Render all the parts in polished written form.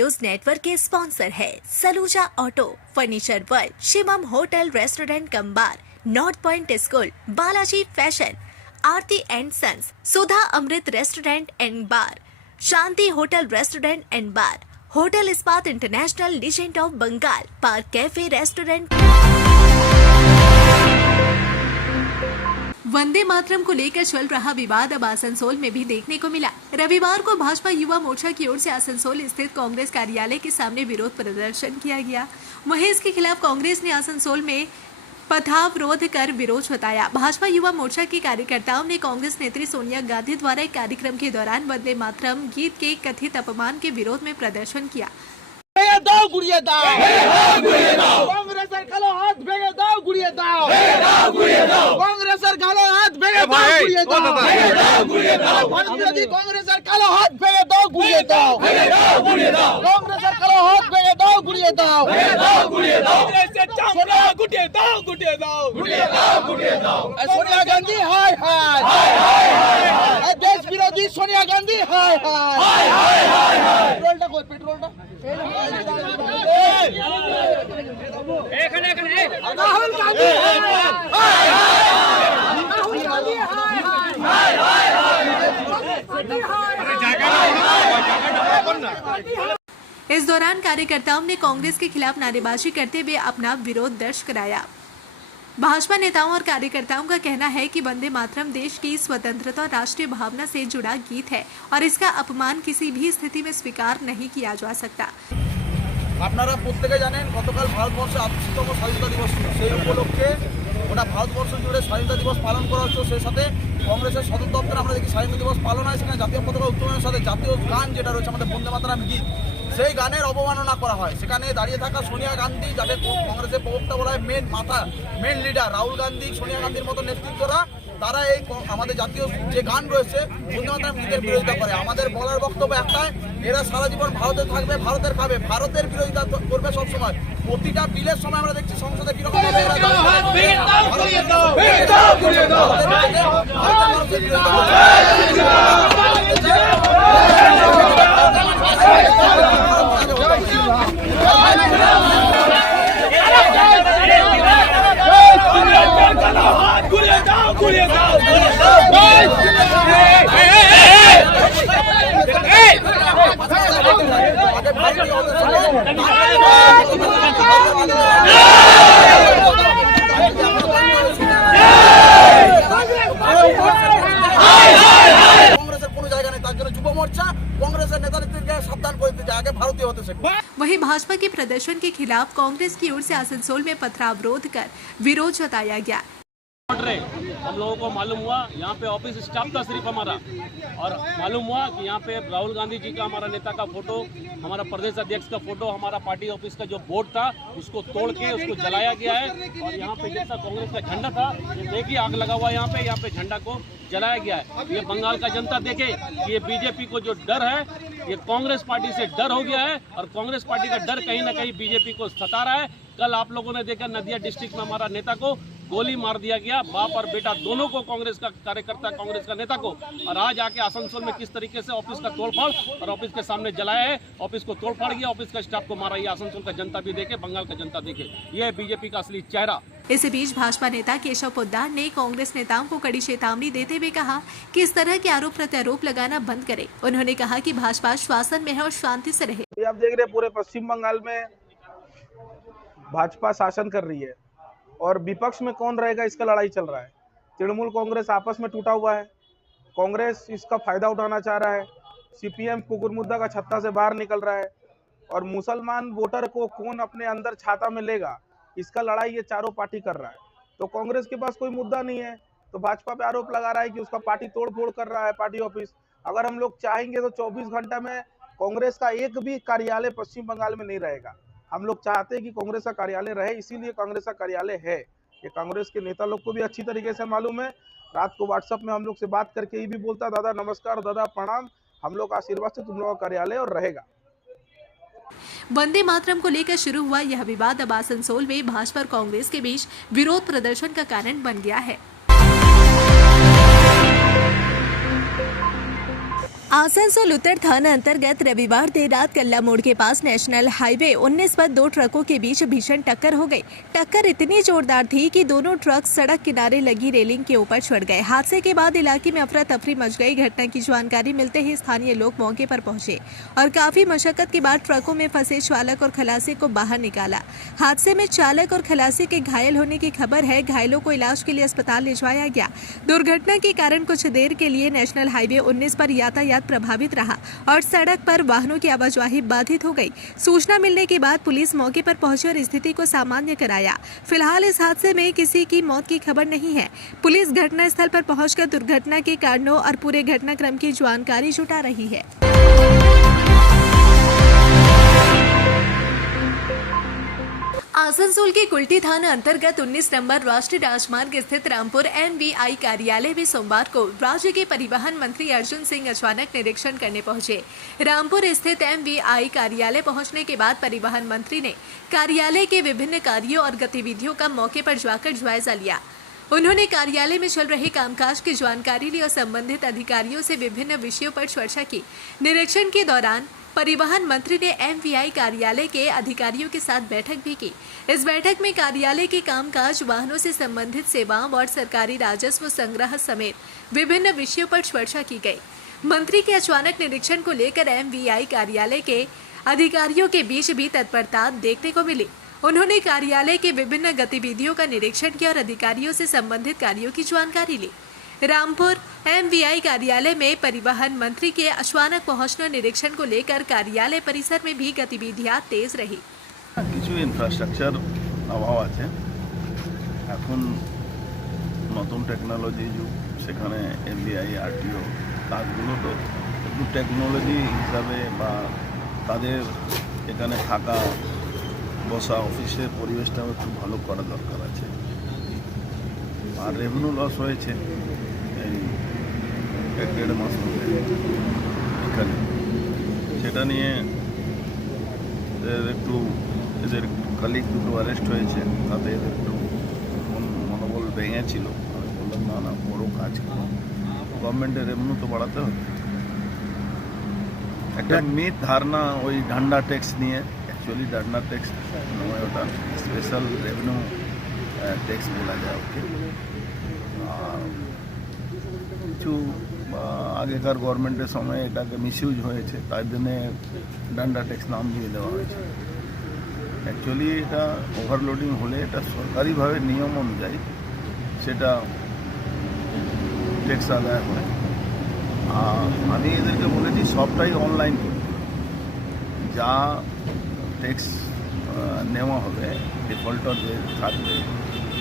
News Network के sponsor है Saluja auto, furniture world, Shivam hotel restaurant cum bar, north point school, Balaji fashion, Aarti and sons, Sudha Amrit restaurant and bar, Shanti hotel restaurant and bar, hotel Ispat international, legend of Bengal, park cafe restaurant. Vande Mataram को लेकर चल रहा विवाद अब आसनसोल में भी देखने को मिला। रविवार को भाजपा युवा मोर्चा की ओर से आसनसोल स्थित कांग्रेस कार्यालय के सामने विरोध प्रदर्शन किया गया। वहीं इसके खिलाफ कांग्रेस ने आसनसोल में पथावरोध कर विरोध जताया। भाजपा युवा मोर्चा के कार्यकर्ताओं ने कांग्रेस नेत्री सोनिया गांधी द्वारा एक कार्यक्रम के दौरान वंदे मातरम गीत के कथित अपमान के विरोध में प्रदर्शन किया। सोनिया गांधी हाय हाय, देश विरोधी सोनिया गांधी हाय हाय। पेट्रोल राहुल गांधी इस दौरान कार्यकर्ताओं ने कांग्रेस के खिलाफ नारेबाजी करते हुए अपना विरोध दर्ज कराया। भाजपा नेताओं और कार्यकर्ताओं का कहना है कि वंदे मातरम देश की स्वतंत्रता और राष्ट्रीय भावना से जुड़ा गीत है और इसका अपमान किसी भी स्थिति में स्वीकार नहीं किया जा सकता। আপনারা প্রত্যেকে জানেন গতকাল ভারতবর্ষে ৮৮তম স্বাধীনতা দিবস ছিল। সেই উপলক্ষে ওটা ভারতবর্ষ জুড়ে স্বাধীনতা দিবস পালন করা হচ্ছে। সেই সাথে কংগ্রেসের সদর দপ্তরে আমরা দেখি স্বাধীনতা দিবস পালন হয়, সেখানে জাতীয় পতাকা উত্তোলনের সাথে জাতীয় গান যেটা রয়েছে আমাদের বন্দে মাতরম গীত, সেই গানের অবমাননা করা হয়। সেখানে দাঁড়িয়ে থাকা সোনিয়া গান্ধী, যাদের কংগ্রেসের প্রবক্তা বলা হয়, মেন লিডার রাহুল গান্ধী, সোনিয়া গান্ধীর মতো নেতৃত্বরা, তারা এই আমাদের জাতীয় যে গান রয়েছে বন্দে মাতরম গীতের বিরোধিতা করে। আমাদের বলার বক্তব্য একটাই, এরা সারা জীবন ভারতে থাকবে, ভারতের খাবে, ভারতের বিরোধিতা করবে সবসময়। প্রতিটা বিলের সময় আমরা দেখছি সংসদে কিরকম वहीं भाजपा के प्रदर्शन के खिलाफ कांग्रेस की ओर से आसनसोल में पथरावरोध कर विरोध जताया गया। हम लोगों को मालूम हुआ यहाँ पे ऑफिस स्टाफ था सिर्फ हमारा, और मालूम हुआ कि यहाँ पे राहुल गांधी जी का, हमारा नेता का फोटो, हमारा प्रदेश अध्यक्ष का फोटो, हमारा पार्टी ऑफिस का जो बोर्ड था उसको तोड़ के उसको जलाया गया है। और यहाँ पे जैसा कांग्रेस का झंडा था, ये देखिए आग लगा हुआ है यहाँ पे झंडा को जलाया गया है। ये बंगाल का जनता देखे कि ये बीजेपी को जो डर है, ये कांग्रेस पार्टी से डर हो गया है, और कांग्रेस पार्टी का डर कहीं ना कहीं बीजेपी को सता रहा है। कल आप लोगों ने देखा नदिया डिस्ट्रिक्ट में हमारा नेता को गोली मार दिया गया, बाप और बेटा दोनों को, कांग्रेस का कार्यकर्ता, कांग्रेस का नेता को। और आज आके आसनसोल में किस तरीके से ऑफिस का तोड़फोड़ और ऑफिस के सामने जलाया है, ऑफिस को तोड़फोड़ किया, ऑफिस का स्टाफ को मारा। ये आसनसोल का जनता भी देखे, बंगाल का जनता देखे, ये है बीजेपी का असली चेहरा। इस बीच भाजपा नेता केशव पोद्दार ने कांग्रेस नेताओं को कड़ी चेतावनी देते हुए कहा कि इस तरह के आरोप प्रत्यारोप लगाना बंद करें। उन्होंने कहा कि भाजपा शासन में है और शांति से रहे। आप देख रहे हैं पूरे पश्चिम बंगाल में भाजपा शासन कर रही है और विपक्ष में कौन रहेगा इसका लड़ाई चल रहा है। तृणमूल कांग्रेस आपस में टूटा हुआ है, कांग्रेस इसका फायदा उठाना चाह रहा है, सीपीएम कुकुर मुद्दा का छत्ता से बाहर निकल रहा है, और मुसलमान वोटर को कौन अपने अंदर छाता में लेगा, इसका लड़ाई ये चारों पार्टी कर रहा है। तो कांग्रेस के पास कोई मुद्दा नहीं है, तो भाजपा पे आरोप लगा रहा है कि उसका पार्टी तोड़फोड़ कर रहा है, पार्टी ऑफिस। अगर हम लोग चाहेंगे तो 24 घंटा में कांग्रेस का एक भी कार्यालय पश्चिम बंगाल में नहीं रहेगा। हम लोग चाहते हैं कि कांग्रेस का कार्यालय रहे, इसीलिए कांग्रेस का कार्यालय है। ये कांग्रेस के नेता लोग को भी अच्छी तरीके से मालूम है। रात को व्हाट्सएप में हम लोग से बात करके ये भी बोलता, दादा नमस्कार, दादा प्रणाम, हम लोग आशीर्वाद से तुम लोगों का कार्यालय और रहेगा। वंदे मातरम को लेकर शुरू हुआ यह विवाद अब आसनसोल में भाजपा और कांग्रेस के बीच विरोध प्रदर्शन का कारण बन गया है। आसनसोल उत्तर थाना अंतर्गत रविवार देर रात कल्ला मोड़ के पास नेशनल हाईवे 19 पर दो ट्रकों के बीच भीषण टक्कर हो गई। टक्कर इतनी जोरदार थी कि दोनों ट्रक सड़क किनारे लगी रेलिंग के ऊपर चढ़ गए। हादसे के बाद इलाके में अफरा तफरी मच गई। घटना की जानकारी मिलते ही स्थानीय लोग मौके पर पहुंचे और काफी मशक्कत के बाद ट्रकों में फंसे चालक और खलासी को बाहर निकाला। हादसे में चालक और खलासी के घायल होने की खबर है। घायलों को इलाज के लिए अस्पताल ले जाया गया। दुर्घटना के कारण कुछ देर के लिए नेशनल हाईवे 19 पर यातायात प्रभावित रहा और सड़क पर वाहनों की आवाजाही बाधित हो गई। सूचना मिलने के बाद पुलिस मौके पर पहुंची और स्थिति को सामान्य कराया। फिलहाल इस हादसे में किसी की मौत की खबर नहीं है। पुलिस घटनास्थल पर पहुंचकर दुर्घटना के कारणों और पूरे घटनाक्रम की जानकारी जुटा रही है। आसनसोल के कुल्टी थाना अंतर्गत 19 नंबर राष्ट्रीय राजमार्ग स्थित रामपुर MVI कार्यालय में सोमवार को राज्य के परिवहन मंत्री अर्जुन सिंह अचानक निरीक्षण करने पहुंचे। रामपुर स्थित MVI कार्यालय पहुंचने के बाद परिवहन मंत्री ने कार्यालय के विभिन्न कार्यों और गतिविधियों का मौके पर जाकर जायजा लिया। उन्होंने कार्यालय में चल रहे कामकाज की जानकारी ली और संबंधित अधिकारियों से विभिन्न विषयों पर चर्चा की। निरीक्षण के दौरान परिवहन मंत्री ने MVI कार्यालय के अधिकारियों के साथ बैठक भी की। इस बैठक में कार्यालय के कामकाज, वाहनों से संबंधित सेवाओं और सरकारी राजस्व संग्रह समेत विभिन्न विषयों पर चर्चा की गई। मंत्री के अचानक निरीक्षण को लेकर MVI कार्यालय के अधिकारियों के बीच भी तत्परता देखने को मिली। उन्होंने कार्यालय के विभिन्न गतिविधियों का निरीक्षण किया और अधिकारियों से संबंधित कार्यों की जानकारी ली। रामपुर MVI कार्यालय में परिवहन मंत्री के अचानक पहुंचना निरीक्षण को लेकर कार्यालय परिसर में भी गतिविधियां तेज रही। কিছু ইনফ্রাস্ট্রাকচার অভাব আছে। এখন নতুন টেকনোলজি যুগ, সেখানে MVI RTO কাজগুলো তো একটু টেকনোলজি হিসাবে বা তাদের এখানে থাকা বসা অফিসের পরিবেশটাও একটু ভালো করা দরকার আছে। আর রেভিনিউ লস হয়েছে এই 1-1.5 মাস মধ্যে এখানে, সেটা নিয়ে একটু এদের কালিগ দুটো অ্যারেস্ট হয়েছে। তাতে এদের একটু মনোবল ভেঙেছিল। আমি বললাম না বড়ো কাজ করো, গভর্নমেন্টের রেভিনিউ তো বাড়াতে হবে। একটা মিথ ধারণা ওই ডান্ডা ট্যাক্স নিয়ে, অ্যাকচুয়ালি ডান্ডা ট্যাক্স নয়, ওটা স্পেশাল রেভিনিউ ট্যাক্স বলা যায় ওকে। আর কিছু আগেকার গভর্নমেন্টের সময় এটাকে মিসইউজ হয়েছে, তাই জন্যে ডান্ডা ট্যাক্স নাম দিয়ে দেওয়া হয়েছে। অ্যাকচুয়ালি এটা ওভারলোডিং হলে এটা সরকারিভাবে নিয়ম অনুযায়ী সেটা ট্যাক্স আদায় হয়। আর আমি এদেরকে বলেছি সবটাই অনলাইন করতে, যা ট্যাক্স নেওয়া হবে ডিফল্টার যে থাকবে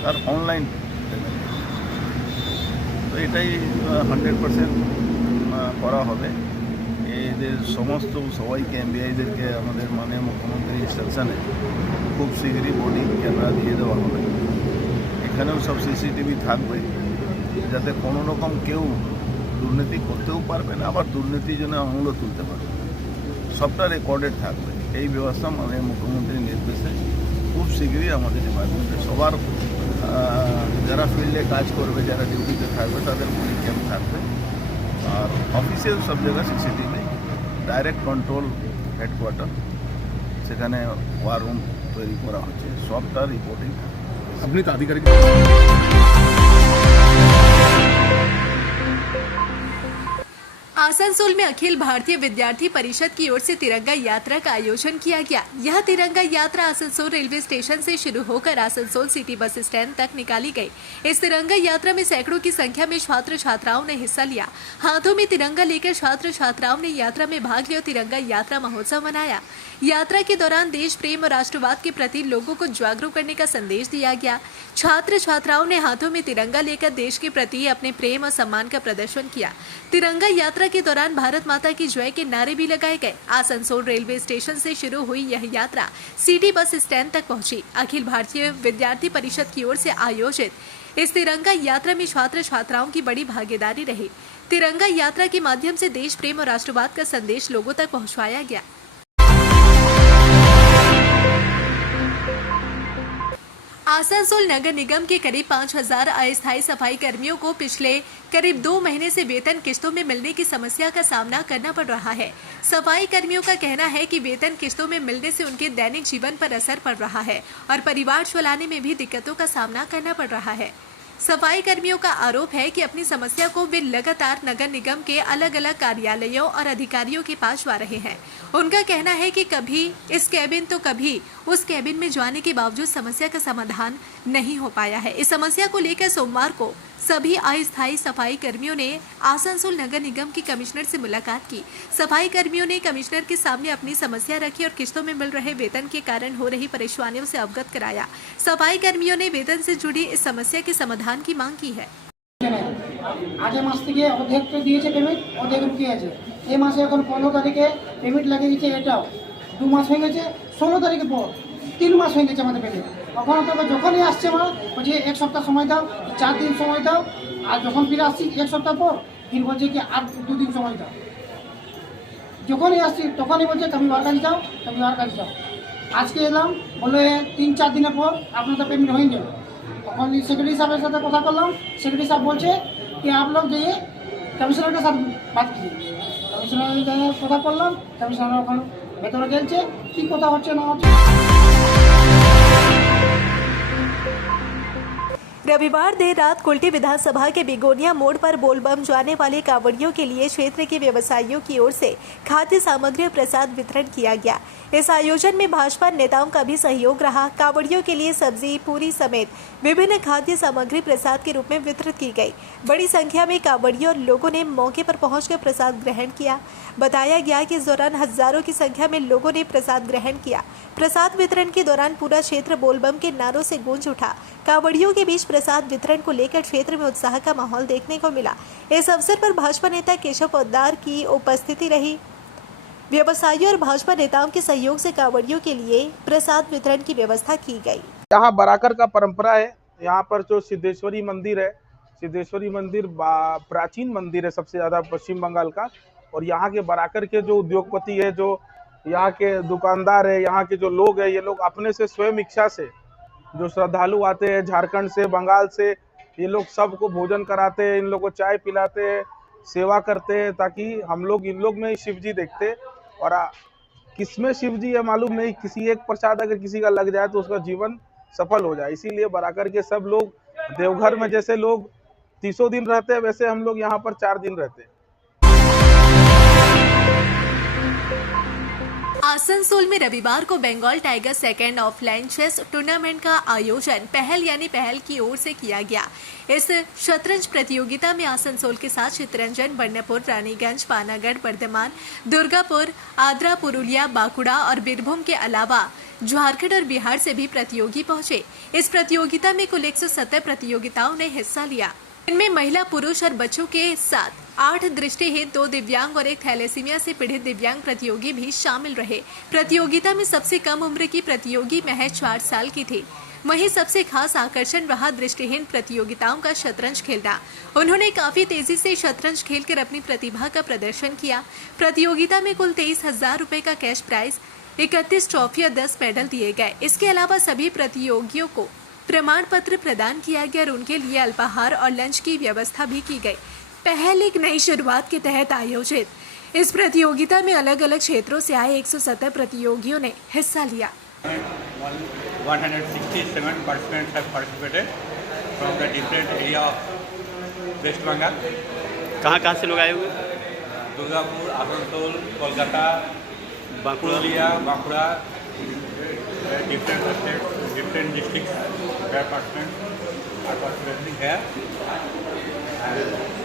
তার অনলাইন পেমেন্ট। তো এটাই 100% করা হবে। এদের সমস্ত সবাইকে MVIদেরকে আমাদের মাননীয় মুখ্যমন্ত্রী ইনস্ট্রাকশানে খুব শীঘ্রই বডি ক্যামেরা দিয়ে দেওয়া হবে। এখানেও সব CCTV থাকবে, যাতে কোনো রকম কেউ দুর্নীতি করতেও পারবে না, আবার দুর্নীতির জন্য আঙুলও তুলতে পারবে, সবটা রেকর্ডেড থাকবে। এই ব্যবস্থা মাননীয় মুখ্যমন্ত্রীর নির্দেশে খুব শীঘ্রই আমাদের ডিপার্টমেন্টে সবার যারা ফিল্ডে কাজ করবে, যারা ডিউটিতে থাকবে তাদের বডি ক্যাম থাকবে। আর অফিসেও সব জায়গায় CCTV, ডাইরেক্ট কন্ট্রোল হেডকোয়ার্টার, সেখানে ওয়ার রুম তৈরি করা হচ্ছে, সবটা রিপোর্টিং। আপনি তো আধিকারিক। आसनसोल में अखिल भारतीय विद्यार्थी परिषद की ओर से तिरंगा यात्रा का आयोजन किया गया। यह तिरंगा यात्रा आसनसोल रेलवे स्टेशन से शुरू होकर आसनसोल सिटी बस स्टैंड तक निकाली गई। इस तिरंगा यात्रा में सैकड़ों की संख्या में छात्र छात्राओं ने हिस्सा लिया। हाथों में तिरंगा लेकर छात्र छात्राओं ने यात्रा में भाग लिया और तिरंगा यात्रा महोत्सव मनाया। यात्रा के दौरान देश प्रेम और राष्ट्रवाद के प्रति लोगों को जागरूक करने का संदेश दिया गया। छात्र छात्राओं ने हाथों में तिरंगा लेकर देश के प्रति अपने प्रेम और सम्मान का प्रदर्शन किया। तिरंगा यात्रा के दौरान भारत माता की जय के नारे भी लगाए गए। आसनसोल रेलवे स्टेशन से शुरू हुई यह यात्रा सिटी बस स्टैंड तक पहुंची। अखिल भारतीय विद्यार्थी परिषद की ओर से आयोजित इस तिरंगा यात्रा में छात्र छात्राओं की बड़ी भागीदारी रही। तिरंगा यात्रा के माध्यम से देश प्रेम और राष्ट्रवाद का संदेश लोगों तक पहुंचाया गया। आसनसोल नगर निगम के करीब 5,000 अस्थायी सफाई कर्मियों को पिछले करीब 2 महीने से वेतन किस्तों में मिलने की समस्या का सामना करना पड़ रहा है। सफाई कर्मियों का कहना है कि वेतन किस्तों में मिलने से उनके दैनिक जीवन पर असर पड़ रहा है और परिवार चलाने में भी दिक्कतों का सामना करना पड़ रहा है। सफाई कर्मियों का आरोप है कि अपनी समस्या को वे लगातार नगर निगम के अलग अलग कार्यालयों और अधिकारियों के पास जा रहे हैं। उनका कहना है कि कभी इस कैबिन तो कभी उस कैबिन में जाने के बावजूद समस्या का समाधान नहीं हो पाया है। इस समस्या को लेकर सोमवार को सभी अस्थायी सफाई कर्मियों ने आसनसोल नगर निगम के कमिश्नर से मुलाकात की। सफाई कर्मियों ने कमिश्नर के सामने अपनी समस्या रखी और किस्तों में मिल रहे वेतन के कारण हो रही परेशानियों से अवगत कराया। सफाई कर्मियों ने वेतन से जुड़ी इस समस्या के समाधान की मांग की है। आगे मास থেকে অর্ধেক তো দিয়েছে পেমেন্ট, অর্ধেক রুকি আছে। এই মাসে এখন 15 তারিখে পেমেন্ট লাগিয়ে দিয়েছে, এটাও 2 মাস হয়ে গেছে। 16 তারিখে পর 3 মাস হয়ে গেছে আমাদের পেমেন্ট। তখন তো যখনই আসছে মা বলছে 1 সপ্তাহ সময় দাও, 4 দিন সময় দাও, আর যখন ফিরে আসছি 1 সপ্তাহ পর ফির বলছে কি আর 2 দিন সময় দাও। যখনই আসছি তখনই বলছে রবিবার কাজ যাও, রবিবার কাজ যাও। আজকে এলাম বলে 3-4 দিনের পর আপনাদের পেমেন্ট হয়ে যাবে। তখন सेक्रेटरी साहब के साथ কথা করলাম, सेक्रेटरी साहब বলছে कि आप लोग जाइए कमिश्नर के साथ बात कीजिए। कमिश्नर के কথা করলাম, কমিশনার ওখানে ভেতরে গেছে, কি কথা হচ্ছে না হচ্ছে। रविवार देर रात कुल्टी विधानसभा के बिगोनिया मोड़ पर बोलबम जाने वाले कांवड़ियों के लिए क्षेत्र के व्यवसायियों की ओर से खाद्य सामग्री और प्रसाद वितरण किया गया। इस आयोजन में भाजपा नेताओं का भी सहयोग रहा। कांवड़ियों के लिए सब्जी, पूरी समेत विभिन्न खाद्य सामग्री प्रसाद के रूप में वितरित की गई। बड़ी संख्या में कांवड़ियों और लोगों ने मौके पर पहुंचकर प्रसाद ग्रहण किया। बताया गया कि इस दौरान हजारों की संख्या में लोगों ने प्रसाद ग्रहण किया। प्रसाद वितरण के दौरान पूरा क्षेत्र बोलबम के नारों से गूंज उठा। कांवड़ियों के बीच प्रसाद वितरण को लेकर क्षेत्र में उत्साह का माहौल देखने को मिला। इस अवसर पर भाजपा नेता केशव पोद्दार की उपस्थिति रही। व्यवसायियों और भाजपा नेताओं के सहयोग से कांवड़ियों के लिए प्रसाद वितरण की व्यवस्था की गई। यहाँ बराकर का परंपरा है। यहाँ पर जो सिद्धेश्वरी मंदिर है, सिद्धेश्वरी मंदिर प्राचीन मंदिर है सबसे ज्यादा पश्चिम बंगाल का। और यहाँ के बराकर के जो उद्योगपति है, जो यहाँ के दुकानदार है, यहाँ के जो लोग है, ये लोग अपने से स्वयं इच्छा से जो श्रद्धालु आते हैं झारखंड से, बंगाल से, ये लोग सबको भोजन कराते हैं, इन लोग को चाय पिलाते हैं, सेवा करते हैं, ताकि हम लोग इन लोग में शिव जी देखते हैं। और किसमें शिव जी है मालूम नहीं, किसी एक प्रसाद अगर किसी का लग जाए तो उसका जीवन सफल हो जाए। इसीलिए बराकर के सब लोग देवघर में जैसे लोग 300 दिन रहते हैं, वैसे हम लोग यहाँ पर 4 दिन रहते हैं। आसनसोल में रविवार को Bengal Tiger second offline chess tournament का आयोजन पहल की ओर से किया गया। इस शतरंज प्रतियोगिता में आसनसोल के साथ चित्तरंजन, बर्नपुर, रानीगंज, पानागढ़, बर्धमान, दुर्गापुर, आद्रा, पुरुलिया, बांकुड़ा और बीरभूम के अलावा झारखंड और बिहार से भी प्रतियोगी पहुंचे। इस प्रतियोगिता में कुल 170 प्रतियोगिताओं ने हिस्सा लिया। इनमें महिला, पुरुष और बच्चों के साथ 8 दृष्टिहीन, 2 दिव्यांग और 1 थैलेसीमिया से पीड़ित दिव्यांग प्रतियोगी भी शामिल रहे। प्रतियोगिता में सबसे कम उम्र की प्रतियोगी महज 4 साल की थी। वहीं सबसे खास आकर्षण रहा दृष्टिहीन प्रतियोगिताओं का शतरंज खेलना। उन्होंने काफी तेजी से शतरंज खेलकर अपनी प्रतिभा का प्रदर्शन किया। प्रतियोगिता में कुल 23,000 रुपए का कैश प्राइज, 31 ट्रॉफी और 10 मेडल दिए गए। इसके अलावा सभी प्रतियोगियों को प्रमाण पत्र प्रदान किया गया और उनके लिए अल्पाहार और लंच की व्यवस्था भी की गई। पहल एक नई शुरुआत के तहत आयोजित इस प्रतियोगिता में अलग अलग क्षेत्रों से आए 170 प्रतियोगियों ने हिस्सा लिया। 167 participants have participated from the different area of West Bengal. कहाँ से लोग आए हुए? Durgapur, Asansol, Kolkata, Purulia, Bankura, different states, different districts where participants are participating here,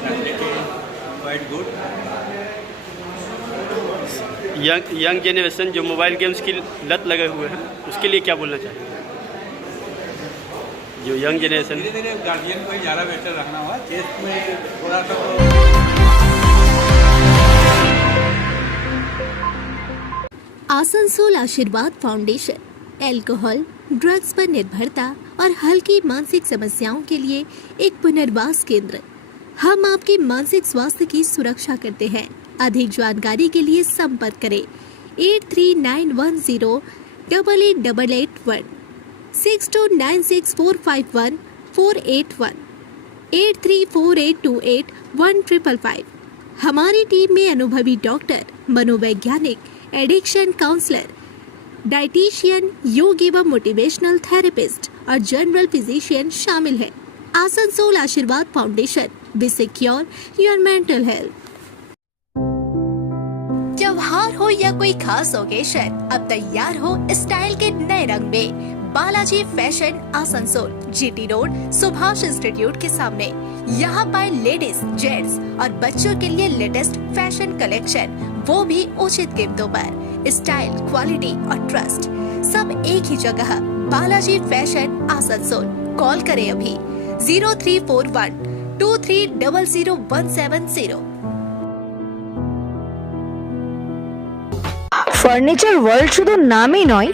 and it is quite good. Young generation जो मोबाइल गेम्स की लत लगे हुए हैं, उसके लिए क्या बोलना चाहिए? जो यंग जनरेशन, धीरे धीरे गार्जियन को ही ज़्यादा बेहतर रखना होगा। चेस में थोड़ा सा Asansol Ashirwad foundation alcohol, drugs पर निर्भरता और हल्की मानसिक समस्याओं के लिए एक पुनर्वास केंद्र। हम आपके मानसिक स्वास्थ्य की सुरक्षा करते हैं। अधिक जानकारी के लिए संपर्क करें 8391088881 6296451481 8348281555। हमारी टीम में अनुभवी डॉक्टर, मनोवैज्ञानिक, एडिक्शन काउंसलर, डाइटिशियन, योग एवं मोटिवेशनल थेरेपिस्ट और जनरल फिजिशियन शामिल है। Asansol Ashirwad foundation, we secure your mental health. त्योहार हो या कोई खास ओकेशन, अब तैयार हो स्टाइल के नए रंग में। Balaji fashion Asansol, GT road, Subhash institute के सामने। यहाँ पाए लेडीज, जेंट्स और बच्चों के लिए लेटेस्ट फैशन कलेक्शन, वो भी उचित कीमतों पर। स्टाइल, क्वालिटी और ट्रस्ट सब एक ही जगह। बालाजी फैशन आसनसोल। कॉल करें अभी 034123000170। ফার্নিচার ওয়ার্ল্ড শুধু নামই নয়,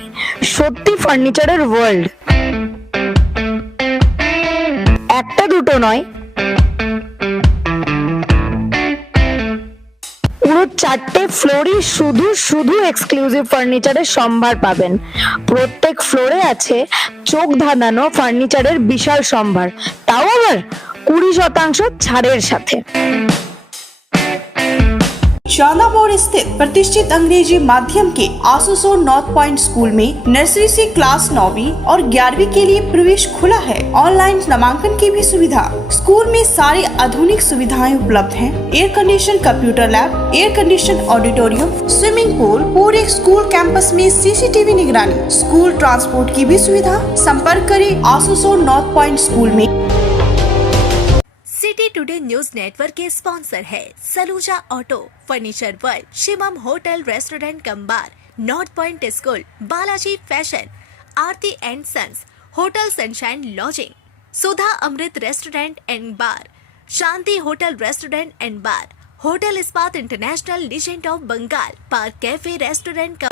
সত্যি ফার্নিচারের ওয়ার্ল্ড। একটা দুটো নয়, পুরো 4টে ফ্লোরই শুধু শুধু এক্সক্লুসিভ ফার্নিচারের সম্ভার পাবেন। প্রত্যেক ফ্লোরে আছে চোখ ধাঁধানো ফার্নিচারের বিশাল সম্ভার, তাও আবার 20% ছাড়ের সাথে। शाला मोड़ स्थित प्रतिष्ठित अंग्रेजी माध्यम के आसनसोल नॉर्थ पॉइंट स्कूल में नर्सरी से क्लास 9वीं और 11वीं के लिए प्रवेश खुला है। ऑनलाइन नामांकन की भी सुविधा। स्कूल में सारी आधुनिक सुविधाएं उपलब्ध हैं। Air condition computer lab, air condition auditorium, swimming pool, पूरे स्कूल कैंपस में सीसीटीवी निगरानी, स्कूल ट्रांसपोर्ट की भी सुविधा। संपर्क करें आसनसोल नॉर्थ पॉइंट स्कूल में। सिटी टुडे न्यूज नेटवर्क के स्पॉन्सर है Saluja auto, furniture world, Shivam hotel restaurant cum bar, north point school, Balaji fashion, Aarti and sons, hotel sunshine lodging, Sudha Amrit restaurant and bar, Shanti hotel restaurant and bar, hotel Ispat international, legend of Bengal, park cafe restaurant का